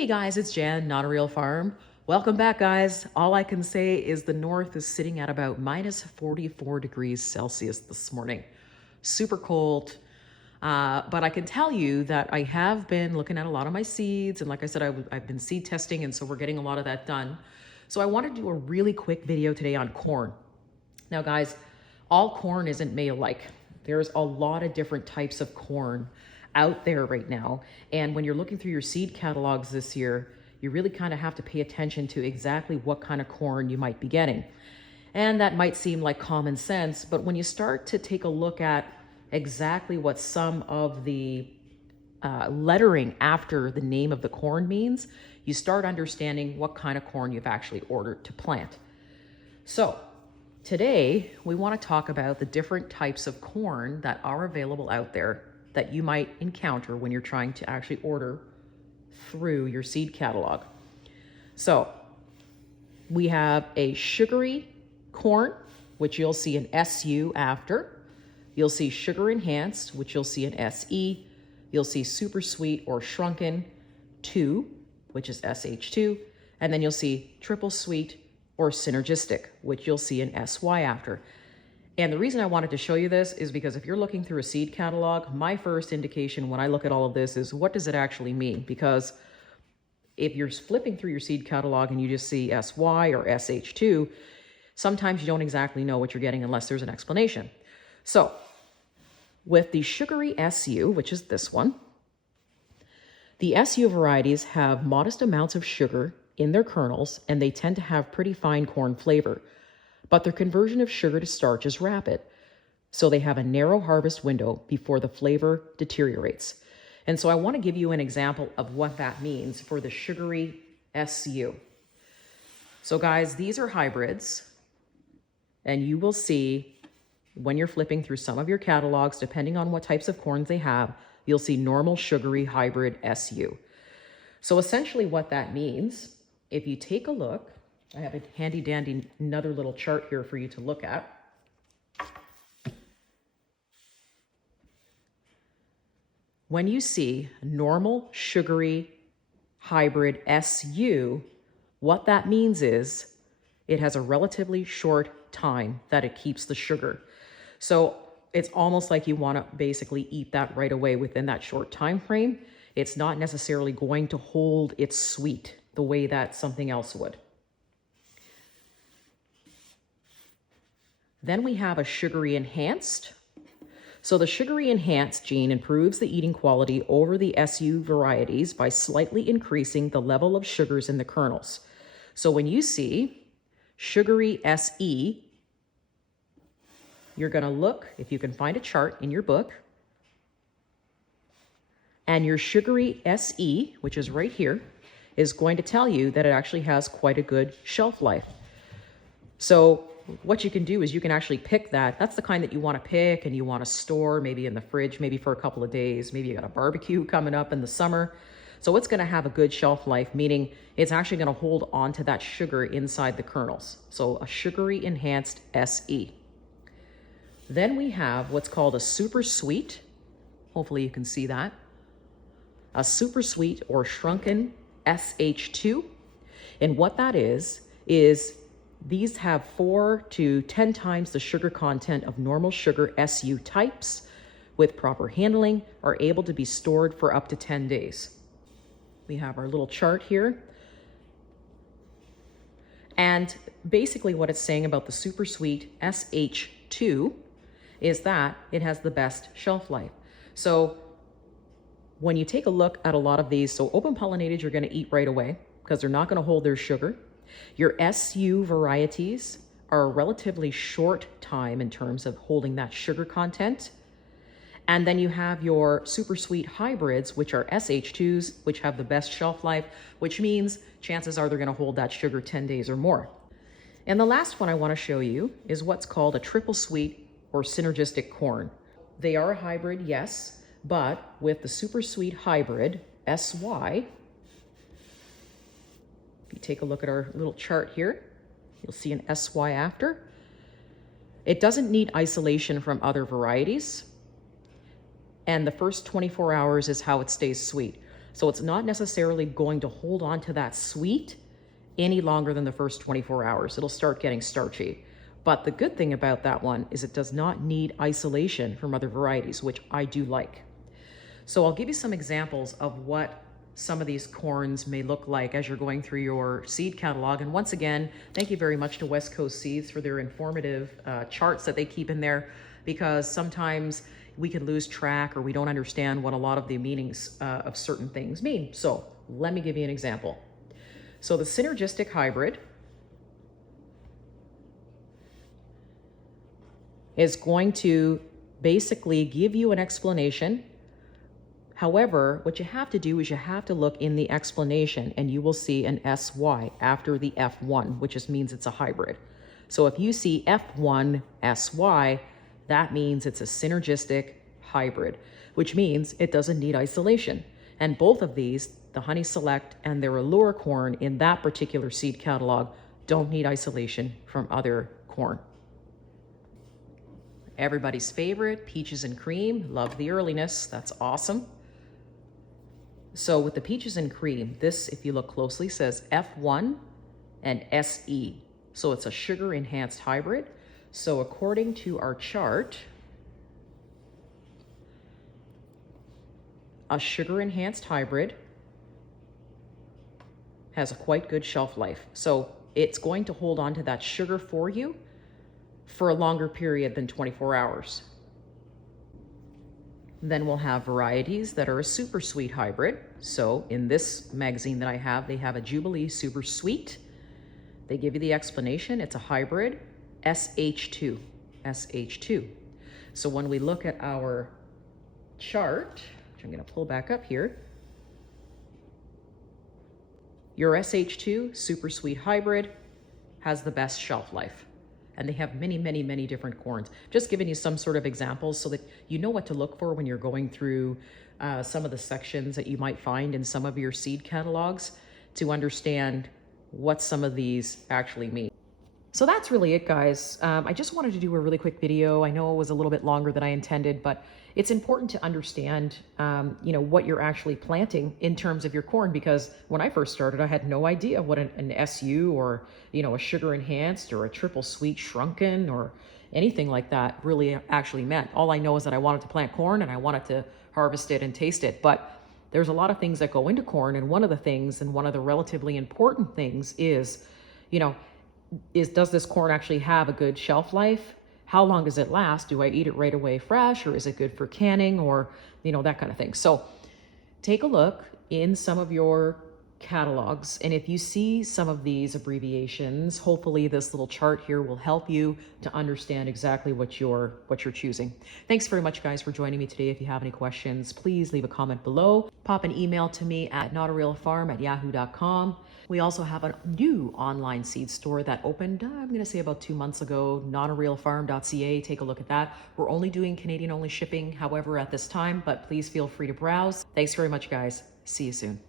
Hey guys, it's Jan, Notareal Farm. Welcome back, guys. All I can say is the north is sitting at about minus 44 degrees Celsius this morning. Super cold, but I can tell you that I have been looking at a lot of my seeds, and like I said, I've been seed testing, and so we're getting a lot of that done. So I want to do a really quick video today on corn. Now, guys, all corn isn't made alike. There's a lot of different types of corn out there right now. And when you're looking through your seed catalogs this year, you really kind of have to pay attention to exactly what kind of corn you might be getting. And that might seem like common sense, but when you start to take a look at exactly what some of the lettering after the name of the corn means, you start understanding what kind of corn you've actually ordered to plant. So today we want to talk about the different types of corn that are available out there that you might encounter when you're trying to actually order through your seed catalog. So we have a sugary corn, which you'll see an SU after. You'll see sugar enhanced, which you'll see an SE. You'll see super sweet or shrunken 2, which is SH2. And then you'll see triple sweet or synergistic, which you'll see an SY after. And the reason I wanted to show you this is because if you're looking through a seed catalog, my first indication when I look at all of this is what does it actually mean? Because if you're flipping through your seed catalog and you just see SY or SH2, sometimes you don't exactly know what you're getting unless there's an explanation. So with the sugary SU, which is this one, the SU varieties have modest amounts of sugar in their kernels and they tend to have pretty fine corn flavor. But their conversion of sugar to starch is rapid, so they have a narrow harvest window before the flavor deteriorates. And so I want to give you an example of what that means for the sugary SU. So guys, these are hybrids, and you will see when you're flipping through some of your catalogs, depending on what types of corns they have, you'll see normal sugary hybrid SU. So essentially what that means, if you take a look, I have a handy dandy another little chart here for you to look at. When you see normal sugary hybrid SU, what that means is it has a relatively short time that it keeps the sugar. So it's almost like you want to basically eat that right away within that short time frame. It's not necessarily going to hold its sweet the way that something else would. Then we have a sugary enhanced. So the sugary enhanced gene improves the eating quality over the SU varieties by slightly increasing the level of sugars in the kernels. So when you see sugary SE, you're going to look, if you can find a chart in your book, and your sugary SE, which is right here, is going to tell you that it actually has quite a good shelf life. So what you can do is you can actually pick that. That's the kind that you want to pick and you want to store maybe in the fridge, maybe for a couple of days. Maybe you got a barbecue coming up in the summer. So it's going to have a good shelf life, meaning it's actually going to hold on to that sugar inside the kernels. So a sugary enhanced SE. Then we have what's called a super sweet. Hopefully you can see that. A super sweet or shrunken SH2. And what that is these have 4 to 10 times the sugar content of normal sugar SU types with proper handling are able to be stored for up to 10 days. We have our little chart here. And basically what it's saying about the super sweet SH2 is that it has the best shelf life. So when you take a look at a lot of these, so open pollinated, you're going to eat right away because they're not going to hold their sugar. Your SU varieties are a relatively short time in terms of holding that sugar content. And then you have your super sweet hybrids, which are SH2s, which have the best shelf life, which means chances are they're going to hold that sugar 10 days or more. And the last one I want to show you is what's called a triple sweet or synergistic corn. They are a hybrid, yes, but with the super sweet hybrid, SY, if you take a look at our little chart here, you'll see an SY after. It doesn't need isolation from other varieties. And the first 24 hours is how it stays sweet. So it's not necessarily going to hold on to that sweet any longer than the first 24 hours. It'll start getting starchy. But the good thing about that one is it does not need isolation from other varieties, which I do like. So I'll give you some examples of what some of these corns may look like as you're going through your seed catalog. And once again, thank you very much to West Coast Seeds for their informative charts that they keep in there, because sometimes we can lose track or we don't understand what a lot of the meanings of certain things mean. So let me give you an example. So the Synergistic hybrid is going to basically give you an explanation. However, what you have to do is you have to look in the explanation and you will see an SY after the F1, which just means it's a hybrid. So if you see F1 SY, that means it's a synergistic hybrid, which means it doesn't need isolation. And both of these, the Honey Select and their Allure corn in that particular seed catalog, don't need isolation from other corn. Everybody's favorite, peaches and cream. Love the earliness. That's awesome. So with the peaches and cream, this, if you look closely, says F1 and SE. So it's a sugar enhanced hybrid. So according to our chart, a sugar enhanced hybrid has a quite good shelf life. So it's going to hold on to that sugar for you for a longer period than 24 hours. Then we'll have varieties that are a super sweet hybrid. So in this magazine that I have, they have a Jubilee Super Sweet. They give you the explanation. It's a hybrid, SH2, SH2. So when we look at our chart, which I'm going to pull back up here, your SH2 Super Sweet hybrid has the best shelf life. And they have many, many, many different corns. Just giving you some sort of examples so that you know what to look for when you're going through some of the sections that you might find in some of your seed catalogs to understand what some of these actually mean. So that's really it, guys. I just wanted to do a really quick video. I know it was a little bit longer than I intended, but it's important to understand, what you're actually planting in terms of your corn, because when I first started, I had no idea what an SU or, a sugar enhanced or a triple sweet shrunken or anything like that really actually meant. All I know is that I wanted to plant corn and I wanted to harvest it and taste it. But there's a lot of things that go into corn. And one of the things, and one of the relatively important things is, does this corn actually have a good shelf life? How long does it last? Do I eat it right away fresh, or is it good for canning, or, that kind of thing? So take a look in some of your catalogs. And if you see some of these abbreviations, hopefully this little chart here will help you to understand exactly what you're choosing. Thanks very much, guys, for joining me today. If you have any questions, please leave a comment below. Pop an email to me at notarealfarm@yahoo.com. We also have a new online seed store that opened, I'm going to say about 2 months ago, Notarealfarm.ca. Take a look at that. We're only doing Canadian only shipping, however, at this time, but please feel free to browse. Thanks very much, guys. See you soon.